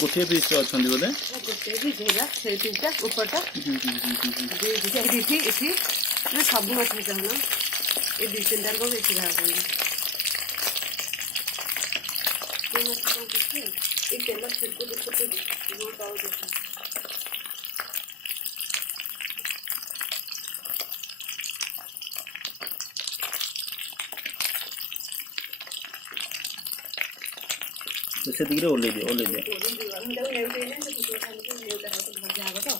गोटे पीस अच्छा बोले गोटे भी घेरा से तीनटा ऊपरटा इसी ना सब मत है ना ये 2-3 दाल को बेची रहा है ये तेल फिर को छोटे वो पाओ देखो तो से दिगरे ओले दे हम तो नेउ देने से कुछ खाने को नेउ दा तो भजा आगो तो